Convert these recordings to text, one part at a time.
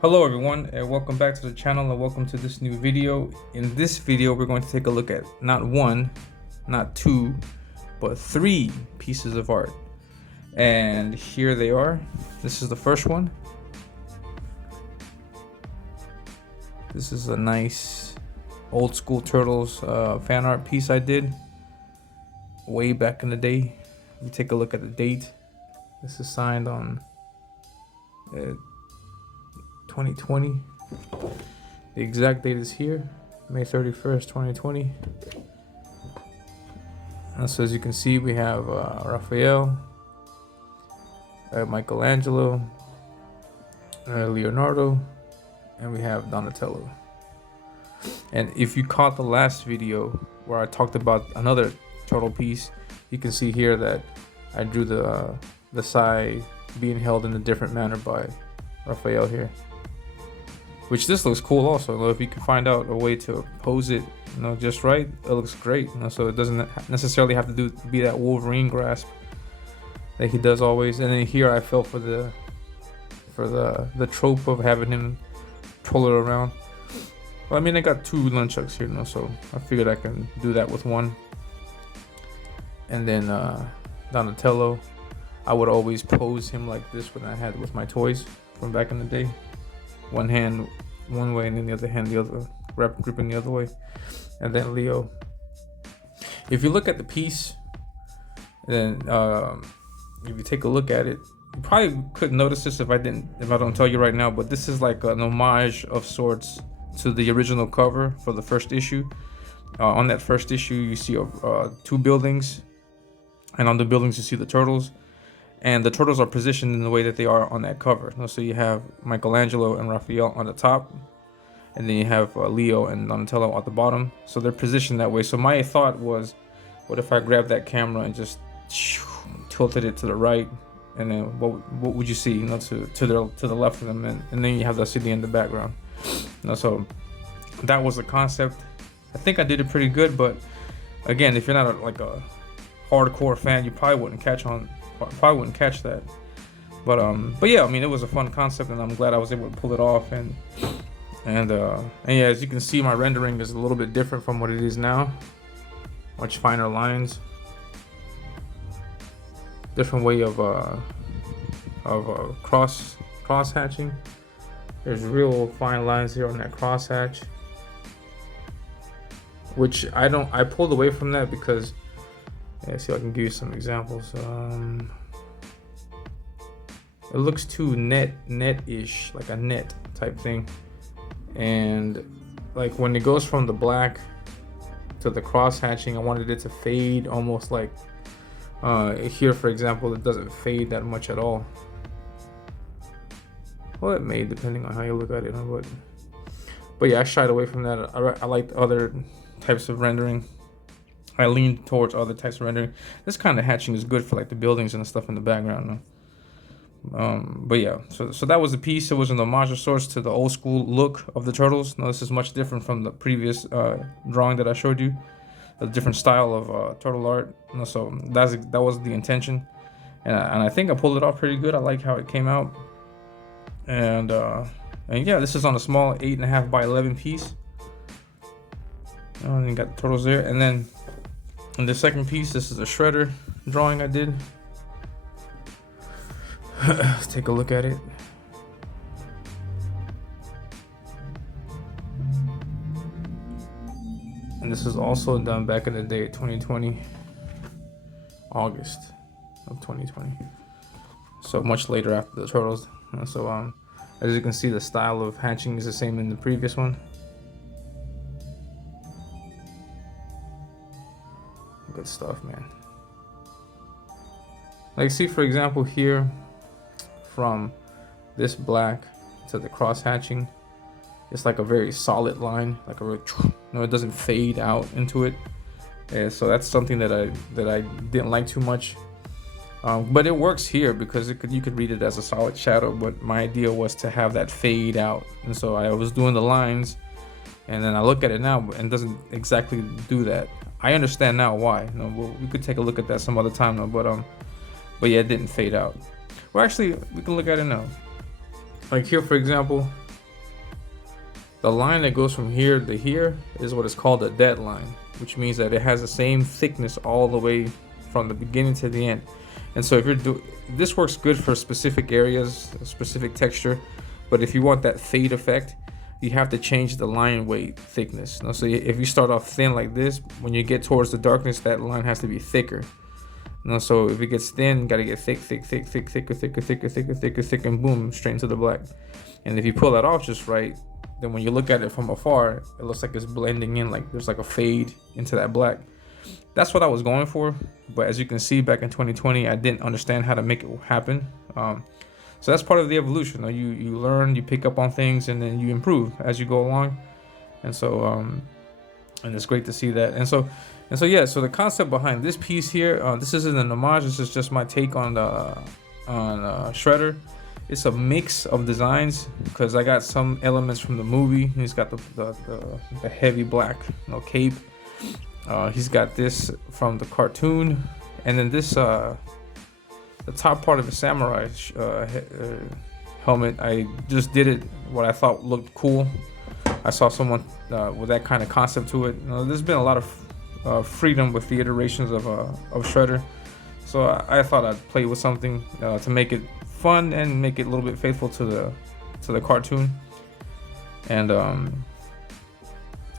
Hello everyone, and welcome back to the channel, and welcome to this new video. In this video we're going to take a look at not one, not two, but three pieces of art. And here they are. This is the first one. This is a nice old school Turtles fan art piece I did way back in the day. If you take a look at the date, this is signed on 2020. The exact date is here, May 31st, 2020. And so as you can see, we have Raphael, Michelangelo, Leonardo, and we have Donatello. And if you caught the last video where I talked about another turtle piece, you can see here that I drew the sai being held in a different manner by Raphael here. Which this looks cool also. If you can find out a way to pose it, just right, it looks great. So it doesn't necessarily have to be that Wolverine grasp that he does always. And then here I fell for the trope of having him troll it around. Well, I mean, I got two nunchucks here, so I figured I can do that with one. And then Donatello, I would always pose him like this when I had with my toys from back in the day. One hand one way and then the other hand the other, gripping the other way. And then Leo. If you look at the piece, then if you take a look at it, you probably couldn't notice this if I don't tell you right now, but this is like an homage of sorts to the original cover for the first issue. On that first issue, you see two buildings, and on the buildings you see the turtles. And the turtles are positioned in the way that they are on that cover. So you have Michelangelo and Raphael on the top, and then you have Leo and Donatello at the bottom. So they're positioned that way. So my thought was, what if I grabbed that camera and just tilted it to the right, and then what would you see? To the left of them, and then you have the city in the background. So that was the concept. I think I did it pretty good, but again, if you're not a hardcore fan, you probably wouldn't catch that. But yeah, I mean, it was a fun concept, and I'm glad I was able to pull it off. And yeah, as you can see, my rendering is a little bit different from what it is now. Much finer lines, different way of cross hatching. There's real fine lines here on that cross hatch, which I pulled away from that because, see if I can give you some examples. It looks too net-ish, like a net type thing. And like when it goes from the black to the cross hatching, I wanted it to fade almost like here, for example, it doesn't fade that much at all. Well, it may, depending on how you look at it. But yeah, I shied away from that. I liked other types of rendering. I lean towards other types of rendering. This kind of hatching is good for like the buildings and the stuff in the background. But yeah, so that was the piece. It was an homage of sorts to the old school look of the turtles. Now this is much different from the previous drawing that I showed you. A different style of turtle art. So that was the intention, and I think I pulled it off pretty good. I like how it came out, and yeah, this is on a small 8.5 by 11 piece. And you got the turtles there, and then. In the second piece, this is a shredder drawing I did. Let's take a look at it. And this is also done back in the day, 2020, August of 2020. So much later after the turtles. So as you can see, the style of hatching is the same in the previous one. Good stuff, man. Like, see, for example, here from this black to the cross hatching, it's like a very solid line, like it doesn't fade out into it. And so that's something that I didn't like too much. But it works here because you could read it as a solid shadow, but my idea was to have that fade out. And so I was doing the lines, and then I look at it now and it doesn't exactly do that. I understand now why. We could take a look at that some other time, but yeah, it didn't fade out. Well, actually, we can look at it now. Like here, for example, The line that goes from here to here is what is called a dead line, which means that it has the same thickness all the way from the beginning to the end. And so if you're this works good for specific areas, a specific texture, but if you want that fade effect, you have to change the line weight thickness. So if you start off thin like this, when you get towards the darkness, that line has to be thicker. So if it gets thin, gotta get thick, thicker, and boom, straight into the black. And if you pull that off just right, then when you look at it from afar, it looks like it's blending in, like there's like a fade into that black. That's what I was going for, but as you can see, back in 2020, I didn't understand how to make it happen. So that's part of the evolution. You learn, you pick up on things, and then you improve as you go along. And so, and it's great to see that. And so yeah. So the concept behind this piece here, this isn't an homage. This is just my take on Shredder. It's a mix of designs because I got some elements from the movie. He's got the heavy black, cape. He's got this from the cartoon, and then this the top part of the samurai helmet. I just did it what I thought looked cool. I saw someone with that kind of concept to it. There's been a lot of freedom with the iterations of Shredder, so I thought I'd play with something to make it fun and make it a little bit faithful to the cartoon. And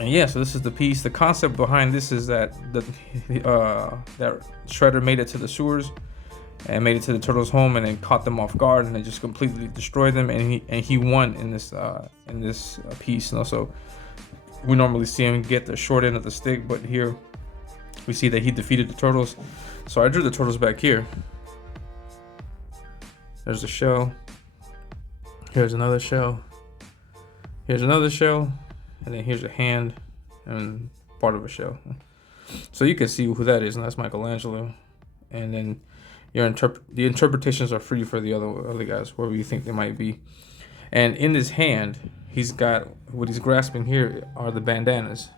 yeah, so this is the piece. The concept behind this is that that Shredder made it to the sewers and made it to the turtles' home, and then caught them off guard, and then just completely destroyed them. And he won in this piece. So we normally see him get the short end of the stick, but here we see that he defeated the turtles. So I drew the turtles back here. There's a shell. Here's another shell. Here's another shell. And then here's a hand and part of a shell. So you can see who that is, and that's Michelangelo. And then the interpretations are free for the other guys, wherever you think they might be. And in his hand, he's got, what he's grasping here are the bandanas.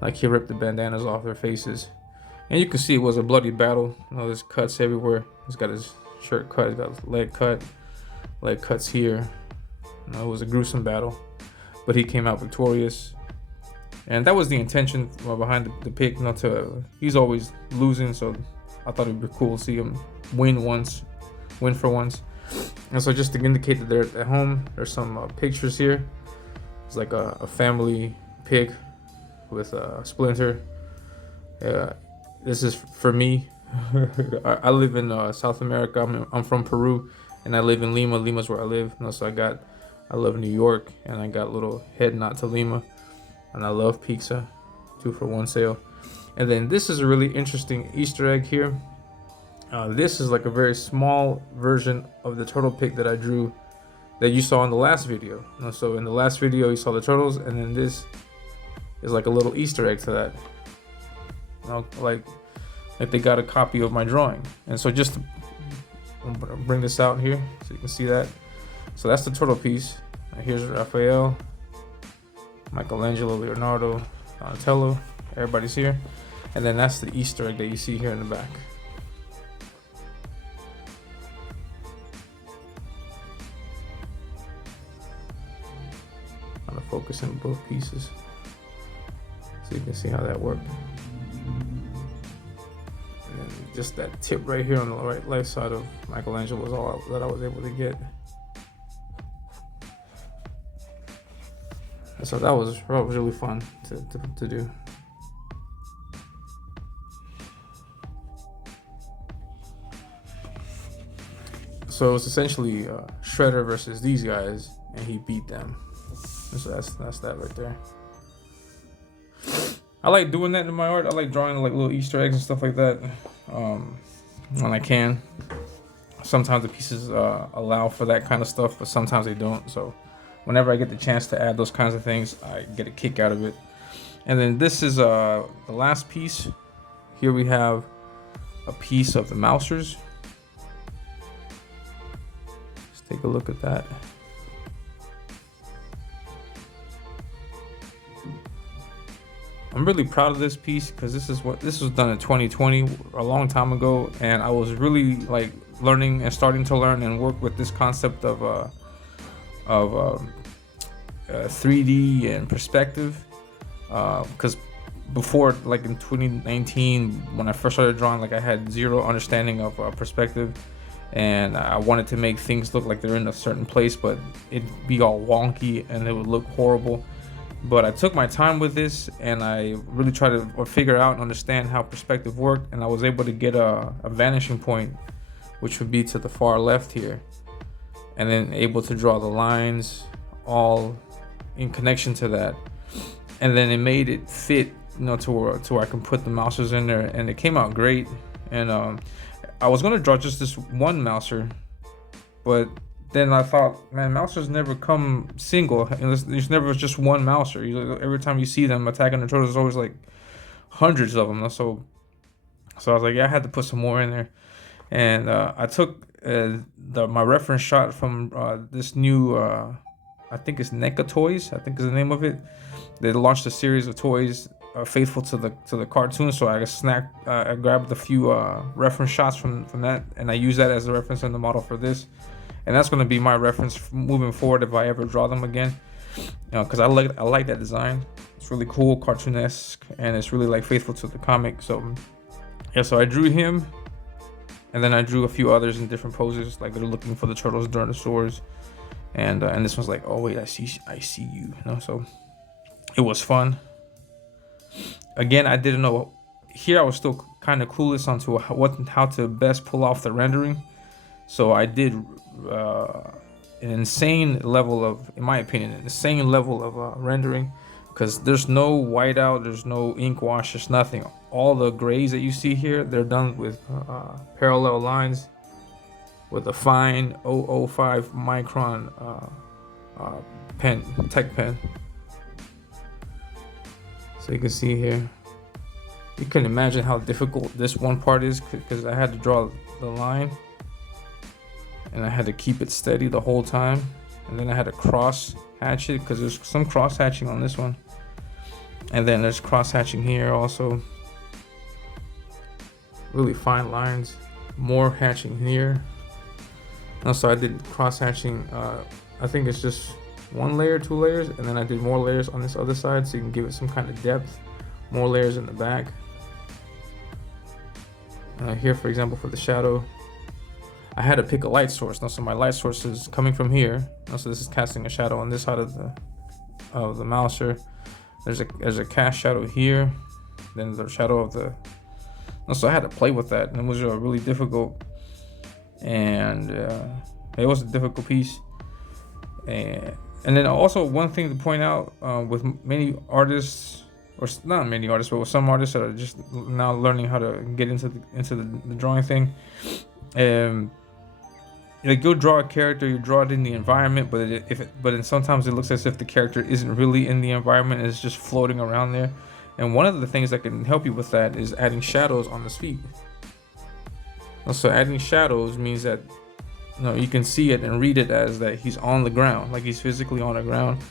Like he ripped the bandanas off their faces. And you can see it was a bloody battle. There's cuts everywhere. He's got his shirt cut, he's got his leg cuts here. It was a gruesome battle, but he came out victorious. And that was the intention behind the pick. He's always losing, so I thought it'd be cool to see him win for once. And so just to indicate that they're at home, there's some pictures here. It's like a family pic with Splinter. This is for me. I live in South America. I'm from Peru, and I live in Lima. Lima's where I live. So I love New York, and I got a little head nod to Lima, and I love pizza, 2-for-1 sale. And then this is a really interesting Easter egg here. This is like a very small version of the turtle pic that I drew that you saw in the last video. So in the last video you saw the turtles, and then this is like a little Easter egg to that. Like they got a copy of my drawing. And so just to bring this out here so you can see that. So that's the turtle piece. Here's Raphael, Michelangelo, Leonardo, Donatello, everybody's here. And then that's the Easter egg that you see here in the back. I'm gonna focus in both pieces so you can see how that worked. And then just that tip right here on the left side of Michelangelo was all that I was able to get. And so that was really fun to do. So it was essentially Shredder versus these guys, and he beat them. So that's that right there. I like doing that in my art. I like drawing like little Easter eggs and stuff like that when I can. Sometimes the pieces allow for that kind of stuff, but sometimes they don't. So whenever I get the chance to add those kinds of things, I get a kick out of it. And then this is the last piece. Here we have a piece of the Mousers. Let's take a look at that. I'm really proud of this piece because this was done in 2020, a long time ago, and I was really like learning and starting to learn and work with this concept of 3D and perspective, because before, like in 2019 when I first started drawing, like I had zero understanding of perspective, and I wanted to make things look like they're in a certain place, but it'd be all wonky and it would look horrible. But I took my time with this, and I really tried to figure out and understand how perspective worked, and I was able to get a vanishing point, which would be to the far left here, and then able to draw the lines all in connection to that, and then it made it fit, to where I can put the mousers in there, and it came out great. And I was gonna draw just this one mouser, but then I thought, man, mousers never come single. There's never just one mouser. Every time you see them attacking the turtles, there's always like hundreds of them. So I was like, yeah, I had to put some more in there. And I took my reference shot from this new, I think it's NECA Toys, I think is the name of it. They launched a series of toys faithful to the cartoon. So I grabbed a few reference shots from that, and I use that as a reference in the model for this. And that's going to be my reference moving forward if I ever draw them again, because I like that design. It's really cool, cartoonesque, and it's really like faithful to the comic. So yeah, so I drew him, and then I drew a few others in different poses, like they're looking for the turtles during the swords, and this one's like, oh wait, I see you, So it was fun. Again, I didn't know. Here I was still kind of clueless onto how to best pull off the rendering. So I did an insane level of, in my opinion, rendering, because there's no whiteout, there's no ink wash, there's nothing. All the grays that you see here, they're done with parallel lines with a fine 005 micron tech pen. So you can see here, you can imagine how difficult this one part is, because I had to draw the line, and I had to keep it steady the whole time, and then I had to cross hatch it, because there's some cross hatching on this one, and then there's cross hatching here also. Really fine lines, more hatching here. Also, I did cross hatching, I think it's just 1 layer, 2 layers, and then I did more layers on this other side so you can give it some kind of depth. More layers in the back. Here, for example, for the shadow, I had to pick a light source. Now, so my light source is coming from here. Now, so this is casting a shadow on this side of the mouser. There's a cast shadow here. Then the shadow of the. Now, so I had to play with that, and it was really difficult. And it was a difficult piece. And then also one thing to point out, with many artists, or not many artists, but with some artists that are just now learning how to get into the drawing thing. Like, you'll draw a character, you draw it in the environment, but then sometimes it looks as if the character isn't really in the environment, it's just floating around there. And one of the things that can help you with that is adding shadows on his feet. Also, adding shadows means that you can see it and read it as that he's on the ground, like he's physically on the ground,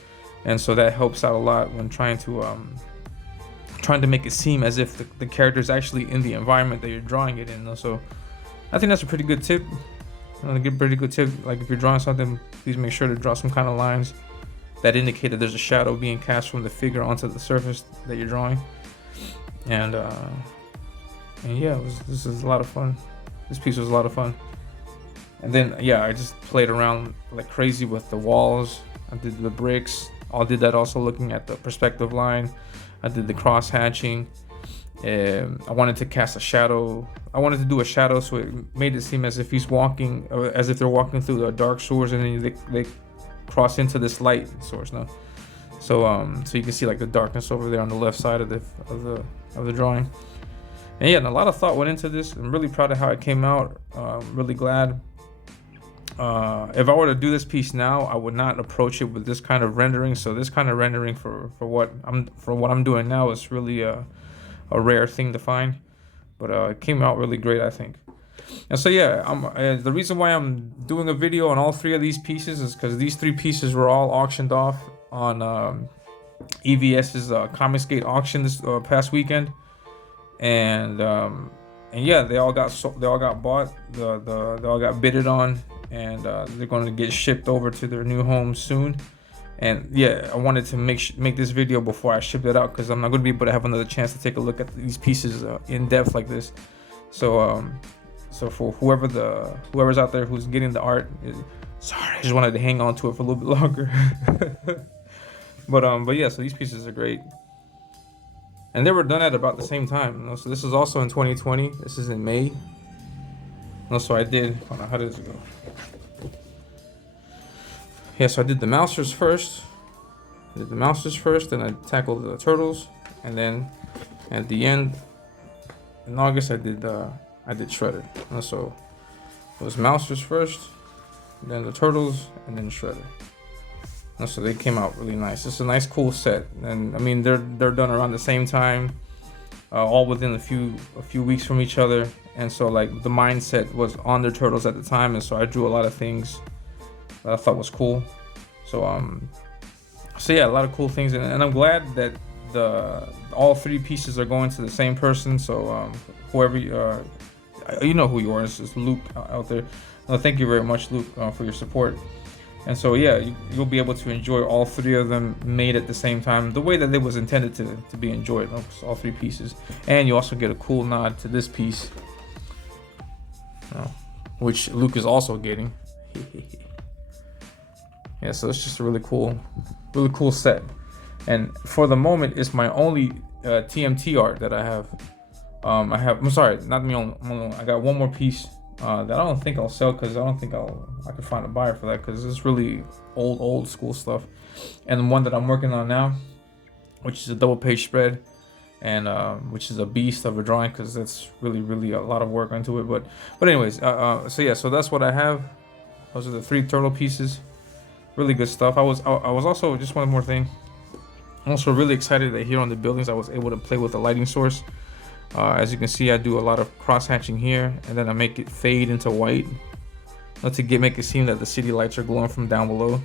and so that helps out a lot when trying to make it seem as if the character is actually in the environment that you're drawing it in. So I think that's a pretty good tip. Like, if you're drawing something, please make sure to draw some kind of lines that indicate that there's a shadow being cast from the figure onto the surface that you're drawing. And yeah, this is a lot of fun. This piece was a lot of fun. And then, yeah, I just played around like crazy with the walls. I did the bricks. I did that also looking at the perspective line. I did the cross hatching. I wanted to cast a shadow. I wanted to do a shadow so it made it seem as if he's walking, as if they're walking through the dark sewers, and then they cross into this light source now. So you can see like the darkness over there on the left side of the drawing. And yeah, and a lot of thought went into this. I'm really proud of how it came out. Really glad. If I were to do this piece now, I would not approach it with this kind of rendering. So this kind of rendering for what I'm doing now is really a rare thing to find. But it came out really great, I think. And so yeah, the reason why I'm doing a video on all 3 of these pieces is because these 3 pieces were all auctioned off on EVS's Comicsgate auction this past weekend. And yeah, they all got bought. They all got bidded on, and they're going to get shipped over to their new homes soon. And yeah, I wanted to make this video before I shipped it out, because I'm not going to be able to have another chance to take a look at these pieces in depth like this. So so for whoever's out there who's getting the art, sorry, I just wanted to hang on to it for a little bit longer. But yeah, so these pieces are great, and they were done at about the same time. You know? So this is also in 2020. This is in May. So I did. Hold on, how does it go? Yeah, so I did the mousers first. Then I tackled the turtles, and then at the end, in August, I did Shredder. So it was mousers first, then the turtles, and then Shredder. So they came out really nice. It's a nice, cool set, and I mean they're done around the same time, all within a few weeks from each other. And so like the mindset was on their turtles at the time, and so I drew a lot of things that I thought was cool. So yeah, a lot of cool things, and I'm glad that all 3 pieces are going to the same person. So whoever you know who you are, it's Luke out there. Thank you very much, Luke, for your support. And so yeah, you'll be able to enjoy all 3 of them made at the same time, the way that it was intended to be enjoyed. All 3 pieces, and you also get a cool nod to this piece, which Luke is also getting. Yeah, so it's just a really cool set. And for the moment, it's my only TMT art that I have. I'm sorry, not the only. I got one more piece that I don't think I'll sell, because I don't think I could find a buyer for that, because it's really old school stuff. And the one that I'm working on now, which is a double page spread, and which is a beast of a drawing, because that's really a lot of work into it. But anyways, so yeah, so that's what I have. Those are the 3 turtle pieces. Really good stuff. I was also, just one more thing, I'm also really excited that here on the buildings I was able to play with the lighting source. As you can see, I do a lot of cross hatching here, and then I make it fade into white to make it seem that the city lights are glowing from down below.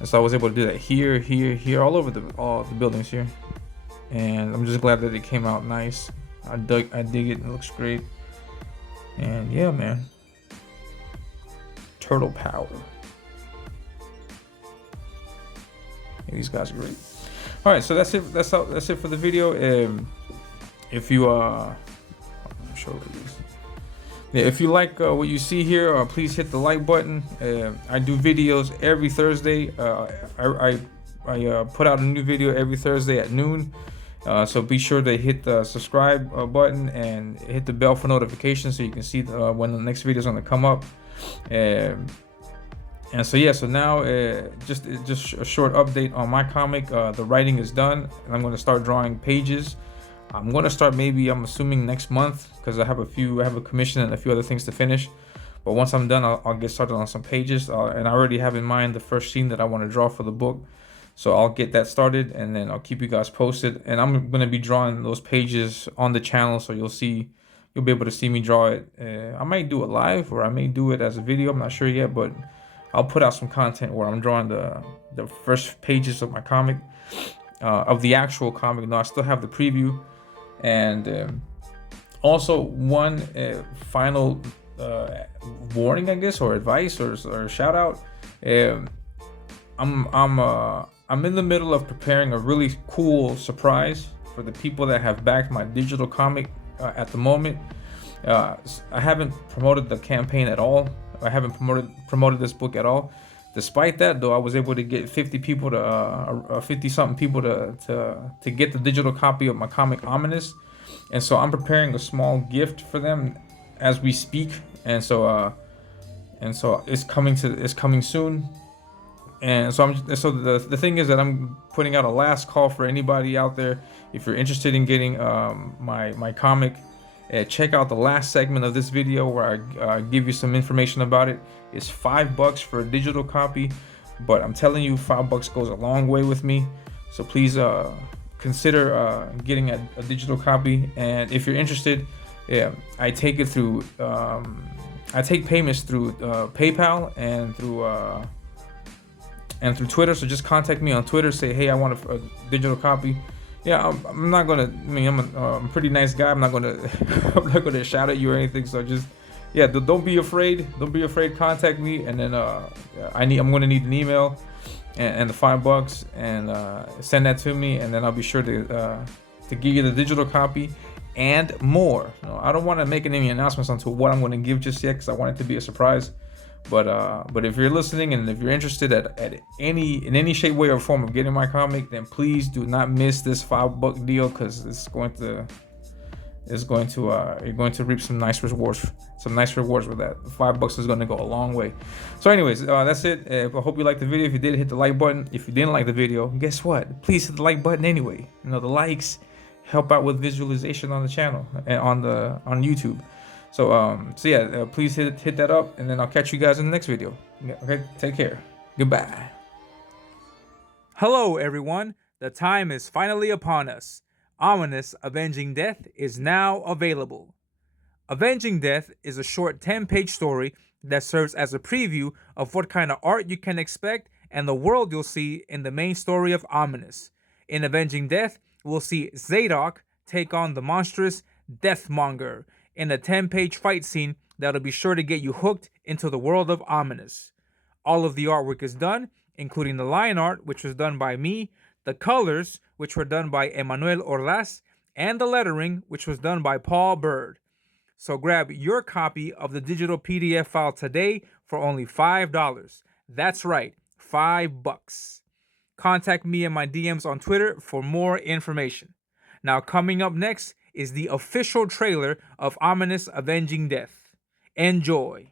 And so I was able to do that here, all over all the buildings here. And I'm just glad that it came out nice. I dig it. It looks great. And yeah, man, turtle power. Yeah, these guys are great. All right, so that's it. That's it for the video. If you if you like what you see here, please hit the like button. I do videos every Thursday. I put out a new video every Thursday at noon. So be sure to hit the subscribe button and hit the bell for notifications, so you can see when the next video is going to come up. And so yeah, so now just a short update on my comic. The writing is done, and I'm going to start drawing pages. I'm going to start I'm assuming next month, because I have a commission and a few other things to finish. But once I'm done, I'll get started on some pages, and I already have in mind the first scene that I want to draw for the book. So I'll get that started, and then I'll keep you guys posted. And I'm going to be drawing those pages on the channel, so you'll be able to see me draw it. I might do it live, or I may do it as a video. I'm not sure yet, but I'll put out some content where I'm drawing the first pages of my comic, of the actual comic. No, I still have the preview. And also one final warning, I guess, or advice, or shout out. I'm in the middle of preparing a really cool surprise for the people that have backed my digital comic at the moment. I haven't promoted the campaign at all. I haven't promoted this book at all. Despite that, though, I was able to get 50 something people to get the digital copy of my comic Ominous. And so I'm preparing a small gift for them as we speak. And so it's coming soon. And so the thing is that I'm putting out a last call for anybody out there. If you're interested in getting my comic, check out the last segment of this video where I give you some information about it. It's $5 for a digital copy, but I'm telling you, $5 goes a long way with me. So please consider getting a digital copy. And if you're interested, I take it through I take payments through PayPal and through Twitter. So just contact me on Twitter, say, hey, I want a digital copy. Yeah, I'm not gonna. I mean, I'm a pretty nice guy. I'm not gonna shout at you or anything. So just, yeah, don't be afraid. Don't be afraid. Contact me, and then I'm gonna need an email, and the $5, and send that to me, and then I'll be sure to give you the digital copy and more. I don't want to make any announcements onto what I'm going to give just yet because I want it to be a surprise. But if you're listening and if you're interested at any shape, way, or form of getting my comic, then please do not miss this $5 deal, because you're going to reap some nice rewards with that. $5 is going to go a long way. So anyways, that's it. I hope you liked the video. If you did, hit the like button. If you didn't like the video, guess what? Please hit the like button anyway. The likes help out with visualization on the channel and on YouTube. So yeah, please hit that up, and then I'll catch you guys in the next video. Okay, take care. Goodbye. Hello, everyone. The time is finally upon us. Ominous Avenging Death is now available. Avenging Death is a short 10-page story that serves as a preview of what kind of art you can expect and the world you'll see in the main story of Ominous. In Avenging Death, we'll see Zadok take on the monstrous Deathmonger in a 10-page fight scene that'll be sure to get you hooked into the world of Ominous. All of the artwork is done, including the line art, which was done by me, the colors, which were done by Emmanuel Orlas, and the lettering, which was done by Paul Bird. So grab your copy of the digital PDF file today for only $5. That's right, $5. Contact me in my DMs on Twitter for more information. Now, coming up next is the official trailer of Ominous Avenging Death. Enjoy.